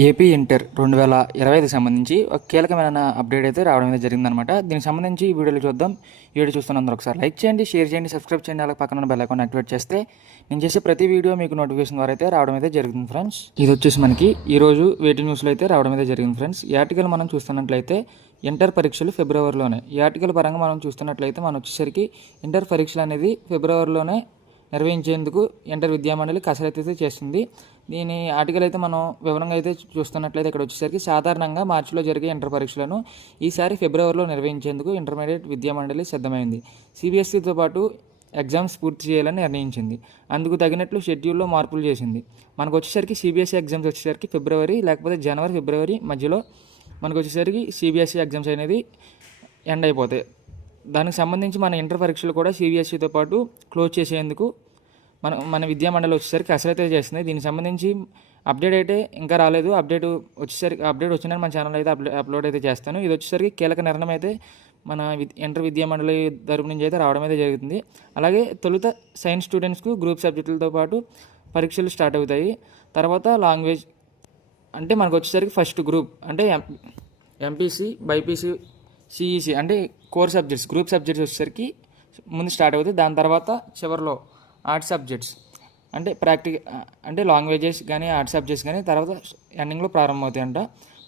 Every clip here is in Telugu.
ఏపీ ఇంటర్ 2025కి సంబంధించి ఒక కీలకమైన అప్డేట్ అయితే రావడం అయితే జరిగిందనమాట. దీనికి సంబంధించి ఈ వీడియోలో చూద్దాం. ఈ వీడియో చూస్తున్నందుకు ఒకసారి లైక్ చేయండి, షేర్ చేయండి, సబ్స్క్రైబ్ చేయండి. అలాగే పక్కన ఉన్న బెల్ ఐకాన్ యాక్టివేట్ చేస్తే నేను చేసే ప్రతి వీడియో మీకు నోటిఫికేషన్ ద్వారా అయితే రావడం అయితే జరుగుతుంది ఫ్రెండ్స్. ఇది వచ్చేసి మనకి ఈరోజు వేటి న్యూస్లో అయితే రావడం అయితే జరిగింది ఫ్రెండ్స్. ఈ ఆర్టికల్ మనం చూస్తున్నట్లయితే ఇంటర్ పరీక్షలు ఫిబ్రవరిలోనే. ఈ ఆర్టికల్ పరంగా మనం చూస్తున్నట్లయితే మనం వచ్చేసరికి ఇంటర్ పరీక్షలు అనేది ఫిబ్రవరిలోనే నిర్వహించేందుకు ఇంటర్ విద్యామండలి కసరత్తు అయితే చేస్తుంది. దీని ఆర్టికల్ అయితే మనం వివరంగా అయితే చూస్తున్నట్లయితే ఇక్కడ వచ్చేసరికి సాధారణంగా మార్చిలో జరిగే ఇంటర్ పరీక్షలను ఈసారి ఫిబ్రవరిలో నిర్వహించేందుకు ఇంటర్మీడియట్ విద్యామండలి సిద్ధమైంది. సిబిఎస్ఈతో పాటు ఎగ్జామ్స్ పూర్తి చేయాలని నిర్ణయించింది. అందుకు తగినట్లు షెడ్యూల్లో మార్పులు చేసింది. మనకు వచ్చేసరికి సిబిఎస్ఈ ఎగ్జామ్స్ వచ్చేసరికి ఫిబ్రవరి లేకపోతే జనవరి ఫిబ్రవరి మధ్యలో మనకు వచ్చేసరికి సిబిఎస్ఈ ఎగ్జామ్స్ అనేది ఎండ్ అయిపోతాయి. దానికి సంబంధించి మన ఇంటర్ పరీక్షలు కూడా సిబిఎస్ఈతో పాటు క్లోజ్ చేసేందుకు మన విద్యామండలి వచ్చేసరికి కసరత్తు చేస్తుంది. దీనికి సంబంధించి అప్డేట్ అయితే ఇంకా రాలేదు. అప్డేట్ వచ్చిందని మన ఛానల్ అయితే అప్లోడ్ అయితే చేస్తాను. ఇది వచ్చేసరికి కీలక నిర్ణయం అయితే మన ఇంటర్ విద్యామండలి తరపు నుంచి అయితే రావడం అయితే జరుగుతుంది. అలాగే తొలుత సైన్స్ స్టూడెంట్స్కు గ్రూప్ సబ్జెక్టులతో పాటు పరీక్షలు స్టార్ట్ అవుతాయి. తర్వాత లాంగ్వేజ్ అంటే మనకు వచ్చేసరికి ఫస్ట్ గ్రూప్ అంటే ఎంపీసీ, బైపీసీ, సిఈసి అంటే కోర్ సబ్జెక్ట్స్, గ్రూప్ సబ్జెక్ట్స్ వచ్చేసరికి ముందు స్టార్ట్ అవుతాయి. దాని తర్వాత చివరిలో ఆర్ట్స్ సబ్జెక్ట్స్ అంటే లాంగ్వేజెస్ కానీ ఆర్ట్స్ సబ్జెక్ట్స్ కానీ తర్వాత ఎండింగ్లో ప్రారంభమవుతాయి అంట.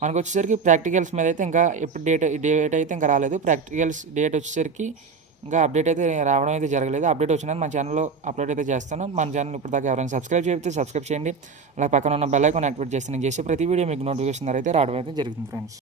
మనకు వచ్చేసరికి ప్రాక్టికల్స్ మీద అయితే ఇంకా ఎప్పుడు డేట్ అయితే ఇంకా రాలేదు. ప్రాక్టికల్స్ డేట్ వచ్చేసరికి ఇంకా అప్డేట్ అయితే రావడం అయితే జరగలేదు. అప్డేట్ వచ్చినా మన ఛానల్లో అప్లోడ్ అయితే చేస్తాను. మన ఛానల్ ఇప్పుడు దాకా ఎవరైనా సబ్స్క్రైబ్ చేస్తే సబ్స్క్రైబ్ చేయండి. అలా పక్కన ఉన్న బెల్ ఐకాన్ యాక్టివేట్ చేస్తే నేను చేసే ప్రతి వీడియో మీకు నోటిఫికేషన్ ద్వారా అయితే రావడం అయితే జరుగుతుంది ఫ్రెండ్స్.